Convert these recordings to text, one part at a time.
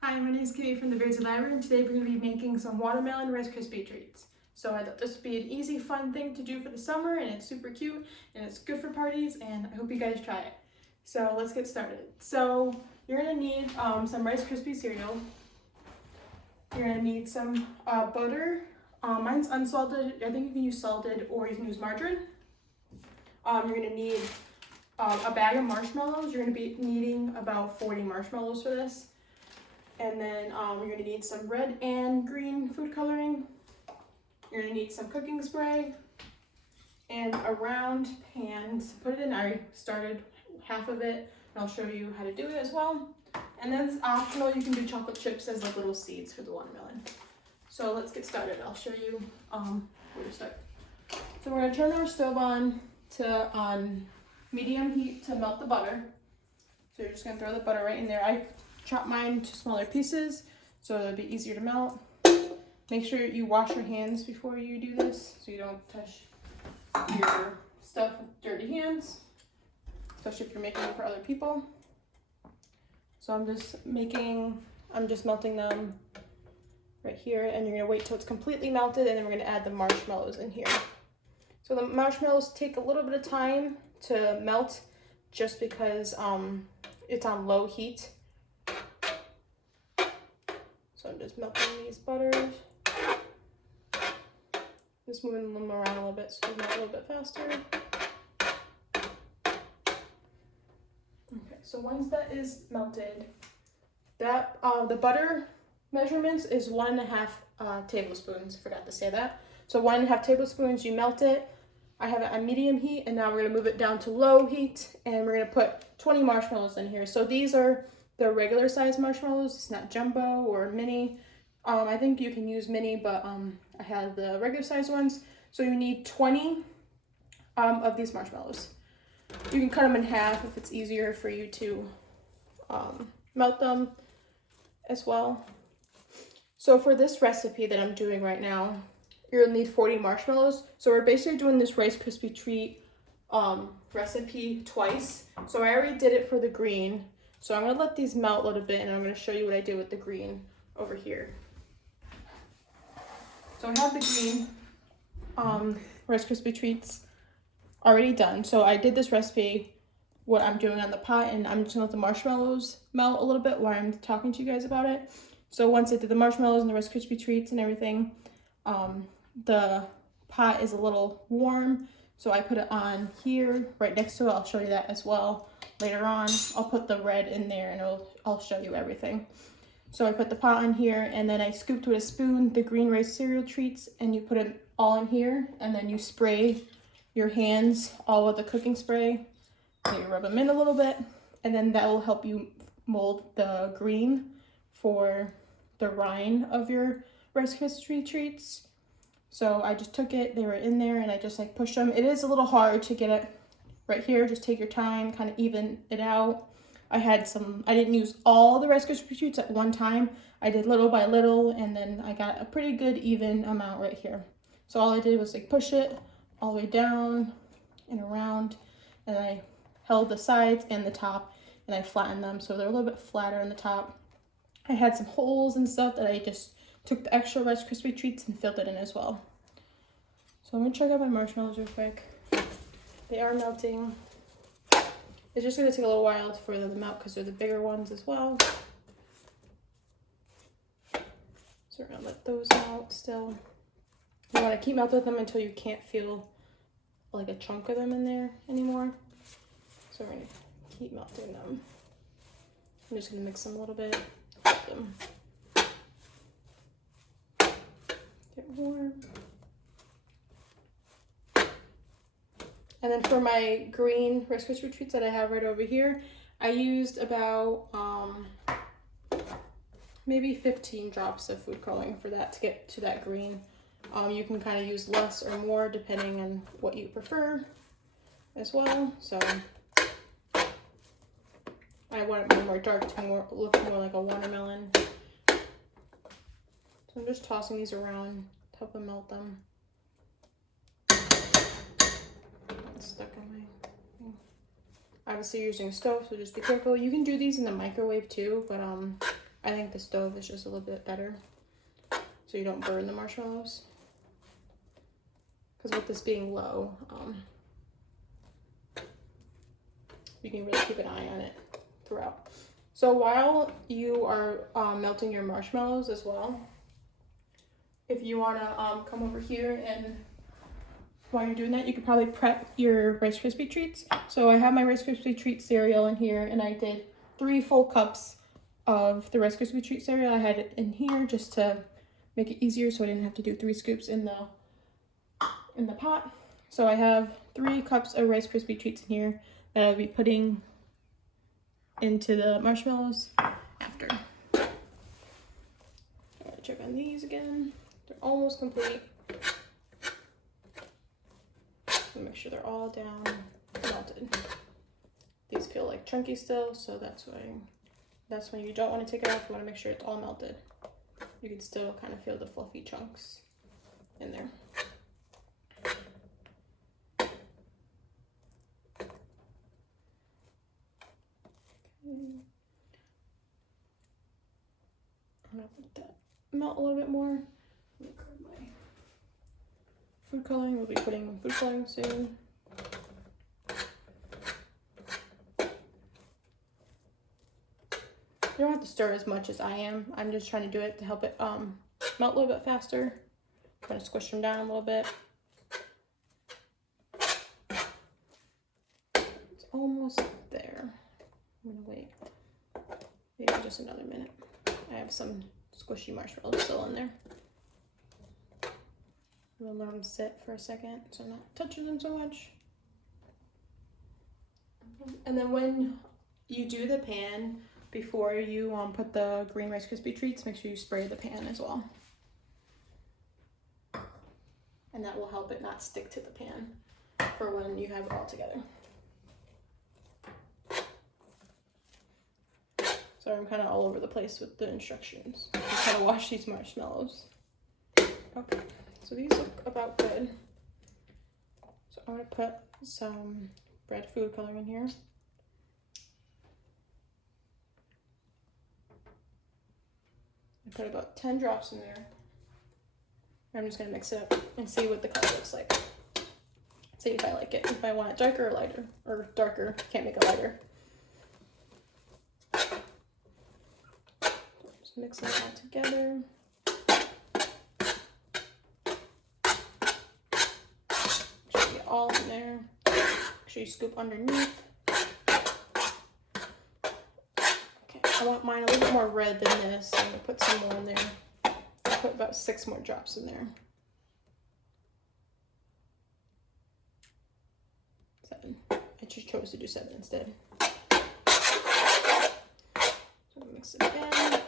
Hi, my name is Kitty from the Beardsley Library, and today we're going to be making some watermelon Rice Krispie treats. So I thought this would be an easy, fun thing to do for the summer, and it's super cute, and it's good for parties, and I hope you guys try it. So let's get started. So you're going to need some Rice Krispie cereal. You're going to need some butter. Mine's unsalted. I think you can use salted or you can use margarine. You're going to need a bag of marshmallows. You're going to be needing about 40 marshmallows for this. And then you're going to need some red and green food coloring. You're going to need some cooking spray and a round pan to put it in. I started half of it, and I'll show you how to do it as well. And then it's optional. You can do chocolate chips as like little seeds for the watermelon. So let's get started. I'll show you where to start. So we're going to turn our stove on medium heat to melt the butter. So you're just going to throw the butter right in there. I chop mine to smaller pieces so it'll be easier to melt. Make sure you wash your hands before you do this so you don't touch your stuff with dirty hands, especially if you're making it for other people. So I'm just melting them right here, and you're gonna wait till it's completely melted, and then we're gonna add the marshmallows in here. So the marshmallows take a little bit of time to melt just because it's on low heat. So I'm just melting these butters. Just moving them around a little bit so they melt a little bit faster. Okay, so once that is melted, the butter measurements is 1.5 tablespoons. Forgot to say that. So 1.5 tablespoons, you melt it. I have it on medium heat, and now we're gonna move it down to low heat, and we're gonna put 20 marshmallows in here. So these are the regular size marshmallows. It's not jumbo or mini. I think you can use mini, but I have the regular size ones. So you need 20 of these marshmallows. You can cut them in half if it's easier for you to melt them as well. So for this recipe that I'm doing right now, you'll need 40 marshmallows. So we're basically doing this Rice Krispie treat recipe twice. So I already did it for the green. So I'm gonna let these melt a little bit, and I'm gonna show you what I did with the green over here. So I have the green Rice Krispie treats already done. So I did this recipe, what I'm doing on the pot, and I'm just gonna let the marshmallows melt a little bit while I'm talking to you guys about it. So once I did the marshmallows and the Rice Krispie treats and everything, the pot is a little warm. So I put it on here right next to it. I'll show you that as well later on. I'll put the red in there, and I'll show you everything. So I put the pot on here, and then I scooped with a spoon the green rice cereal treats, and you put it all in here, and then you spray your hands all with the cooking spray. And you rub them in a little bit, and then that will help you mold the green for the rind of your Rice Krispie treats. So I just took it, they were in there, and I just like pushed them. It is a little hard to get it right here. Just take your time, kind of even it out. I didn't use all the Rice Krispie treats at one time. I did little by little, and then I got a pretty good even amount right here. So all I did was like push it all the way down and around, and I held the sides and the top, and I flattened them so they're a little bit flatter in the top. I had some holes and stuff that I just took the extra Rice Krispie treats and filled it in as well. So I'm gonna check out my marshmallows real quick. They are melting. It's just gonna take a little while for them to melt because they're the bigger ones as well. So we're gonna let those melt still. You wanna keep melting them until you can't feel like a chunk of them in there anymore. So we're gonna keep melting them. I'm just gonna mix them a little bit. Let them get warm. And then for my green Rice Krispie treats that I have right over here, I used about maybe 15 drops of food coloring for that to get to that green. You can kind of use less or more depending on what you prefer as well. So I want it more dark to look more like a watermelon. So I'm just tossing these around to help them melt them. Stuck in my thing. Obviously you're using a stove, so just be careful. You can do these in the microwave too, but I think the stove is just a little bit better so you don't burn the marshmallows. Because with this being low, you can really keep an eye on it throughout. So while you are melting your marshmallows as well, if you want to come over here and while you're doing that, you could probably prep your Rice Krispie treats. So I have my Rice Krispie treat cereal in here, and I did 3 full cups of the Rice Krispie treat cereal. I had it in here just to make it easier so I didn't have to do 3 scoops in the pot. So I have 3 cups of Rice Krispie treats in here that I'll be putting into the marshmallows after. I'm gonna check on these again. They're almost complete. Make sure they're all down melted. These feel like chunky still, so that's when you don't want to take it off. You want to make sure it's all melted. You can still kind of feel the fluffy chunks in there. Okay. I'm gonna let that melt a little bit more. Let me grab my food coloring. We'll be putting food coloring soon. You don't have to stir as much as I am. I'm just trying to do it to help it melt a little bit faster. I'm gonna squish them down a little bit. It's almost there. I'm gonna wait maybe just another minute. I have some squishy marshmallows still in there. I'm gonna let them sit for a second so I'm not touching them so much. And then when you do the pan, before you put the green Rice Krispie treats, make sure you spray the pan as well. And that will help it not stick to the pan for when you have it all together. Sorry, I'm kind of all over the place with the instructions. Just how to wash these marshmallows. Okay, so these look about good. So I'm gonna put some red food coloring in here. I put about 10 drops in there. I'm just gonna mix it up and see what the color looks like. See if I like it, if I want it darker or lighter, or darker, can't make it lighter. Just mix it all together. Make sure you get all in there. Make sure you scoop underneath. I want mine a little bit more red than this, so I'm gonna put some more in there. I'll put about 6 more drops in there. 7. I just chose to do 7 instead. So mix it again.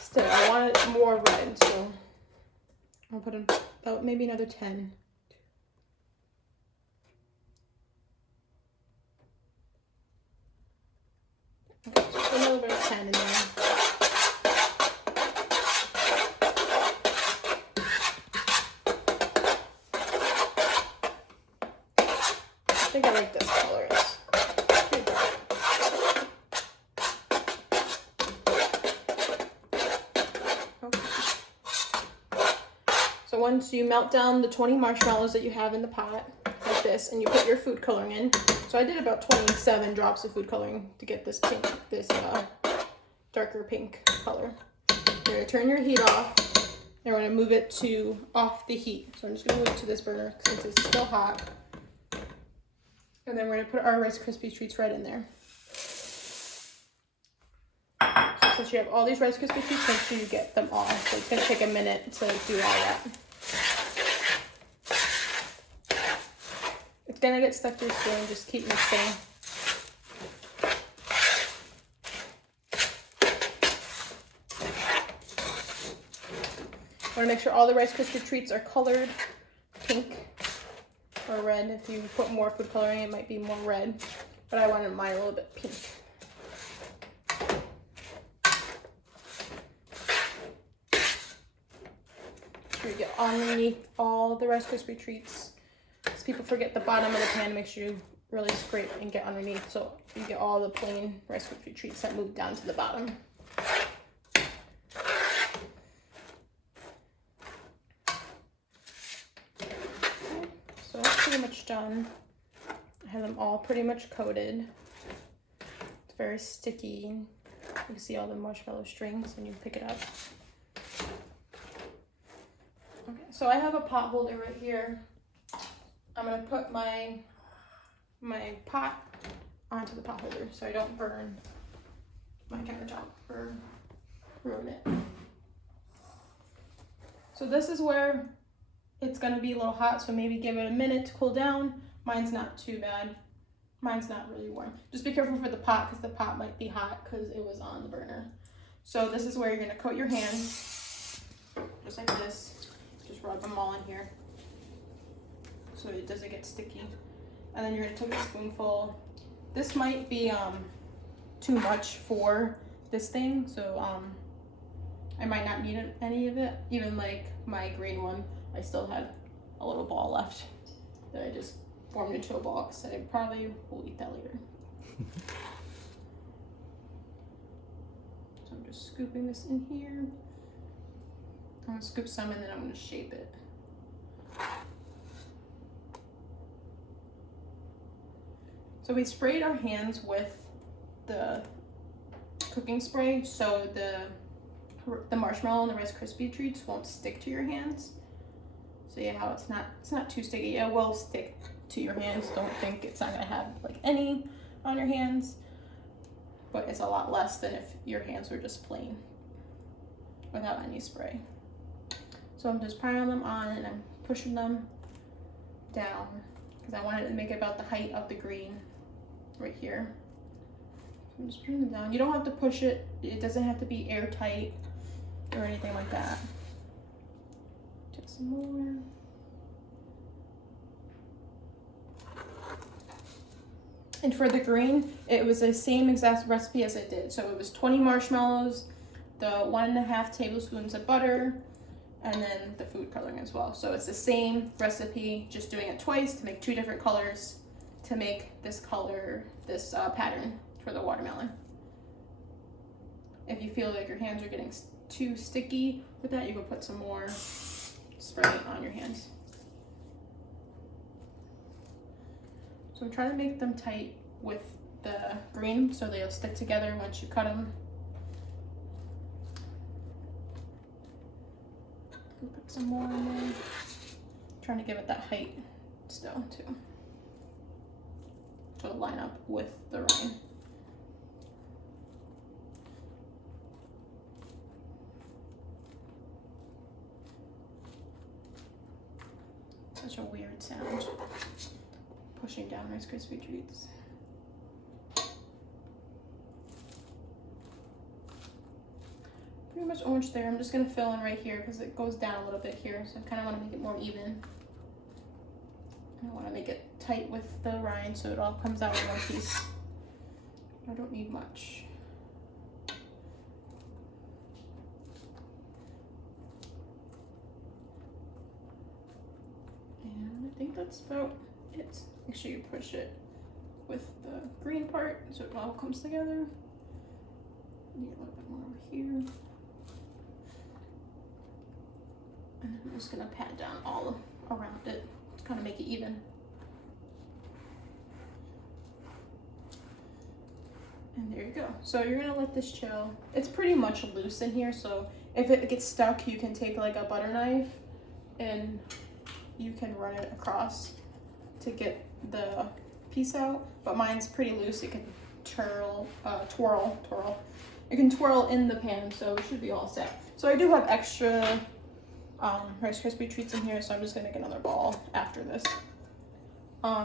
Still, I want it more red, so I'll put in about maybe another 10. Okay, so put a little bit of 10 in there. I think I like this color. It's pretty dark. Okay. So once you melt down the 20 marshmallows that you have in the pot, like this, and you put your food coloring in. So I did about 27 drops of food coloring to get this pink, this darker pink color. You're gonna turn your heat off, and we're gonna move it to off the heat. So I'm just gonna move it to this burner since it's still hot. And then we're gonna put our Rice Krispie treats right in there. So since you have all these Rice Krispie treats, make sure you get them all. So it's gonna take a minute to do all that. It's gonna get stuck to your spoon, just keep mixing. Want to make sure all the Rice Krispie treats are colored pink or red. If you put more food coloring, it might be more red, but I wanted mine a little bit pink. Make sure you get underneath all the Rice Krispie treats. Because people forget the bottom of the pan, make sure you really scrape and get underneath so you get all the plain Rice Krispie treats that move down to the bottom. So that's pretty much done. I have them all pretty much coated. It's very sticky. You can see all the marshmallow strings when you pick it up. Okay, so I have a pot holder right here. I'm gonna put my pot onto the pot holder so I don't burn my countertop or ruin it. So this is where it's gonna be a little hot, so maybe give it a minute to cool down. Mine's not too bad. Mine's not really warm. Just be careful for the pot because the pot might be hot because it was on the burner. So this is where you're gonna coat your hands, just like this. Just rub them all in here so it doesn't get sticky. And then you're gonna take a spoonful. This might be too much for this thing, so I might not need any of it. Even like my green one, I still had a little ball left that I just formed into a ball because I probably will eat that later. So I'm just scooping this in here. I'm gonna scoop some and then I'm gonna shape it. So we sprayed our hands with the cooking spray so the marshmallow and the Rice Krispie treats won't stick to your hands. So yeah, how it's not too sticky. It will stick to your hands. Don't think it's not gonna have like any on your hands, but it's a lot less than if your hands were just plain without any spray. So I'm just piling them on and I'm pushing them down because I wanted to make it about the height of the green right here. So I'm just putting them down. You don't have to push it. It doesn't have to be airtight or anything like that. Take some more. And for the green, it was the same exact recipe as I did. So it was 20 marshmallows, the 1.5 tablespoons of butter, and then the food coloring as well. So it's the same recipe, just doing it twice to make 2 different colors to make this color, this pattern for the watermelon. If you feel like your hands are getting too sticky with that, you can put some more spray on your hands. So I'm trying to make them tight with the green so they'll stick together once you cut them. Put some more in there. Trying to give it that height still too. So it'll line up with the rind. Such a weird sound. Pushing down Rice Krispie treats. Pretty much almost there. I'm just gonna fill in right here because it goes down a little bit here, so I kind of want to make it more even. I want to make it tight with the rind so it all comes out in one piece. I don't need much. And I think that's about it. Make sure you push it with the green part so it all comes together. Need a little bit more over here. And I'm just gonna pat down all around it to kind of make it even. And there you go. So you're gonna let this chill. It's pretty much loose in here, so if it gets stuck, you can take like a butter knife and you can run it across to get the piece out. But mine's pretty loose. It can twirl. It can twirl in the pan, so it should be all set. So I do have extra Rice Krispie treats in here, so I'm just gonna make another ball after this.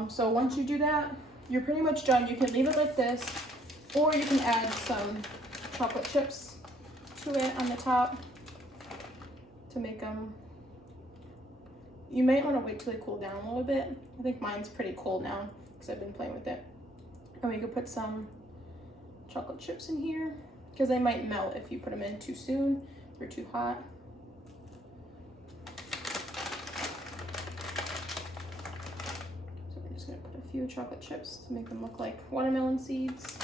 So once you do that, you're pretty much done. You can leave it like this, or you can add some chocolate chips to it on the top to make them. You might want to wait till they cool down a little bit. I think mine's pretty cold now because I've been playing with it. And we could put some chocolate chips in here because they might melt if you put them in too soon or too hot. just gonna put a few chocolate chips to make them look like watermelon seeds.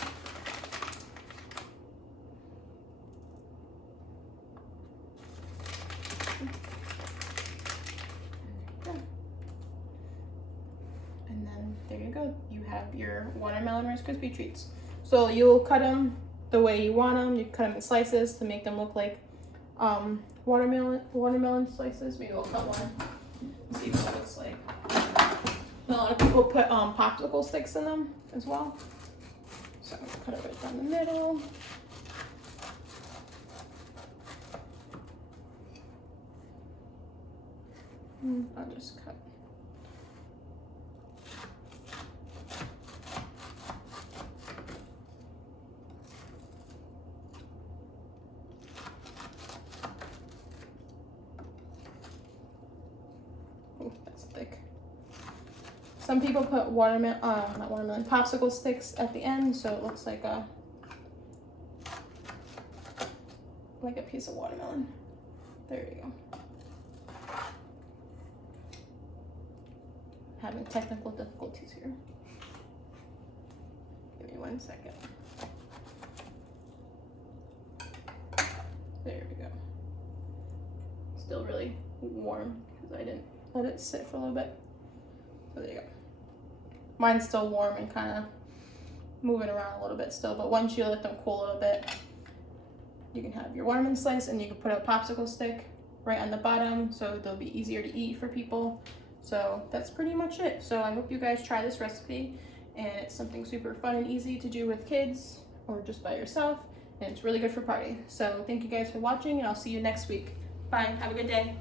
And then there you go. You have your watermelon Rice Krispie treats. So you'll cut them the way you want them. You cut them in slices to make them look like watermelon slices. Maybe we'll cut one. See what it looks like. A lot of people put popsicle sticks in them as well. So I'm gonna cut it right down the middle. I'll just cut. Oh, that's thick. Some people put not watermelon, popsicle sticks at the end, so it looks like a piece of watermelon. There you go. Having technical difficulties here. Give me 1 second. There we go. Still really warm because I didn't let it sit for a little bit. So there you go. Mine's still warm and kind of moving around a little bit still, but once you let them cool a little bit, you can have your watermelon slice, and you can put a popsicle stick right on the bottom so they'll be easier to eat for people. So that's pretty much it. So I hope you guys try this recipe, and it's something super fun and easy to do with kids or just by yourself, and it's really good for party. So thank you guys for watching, and I'll see you next week. Bye, have a good day.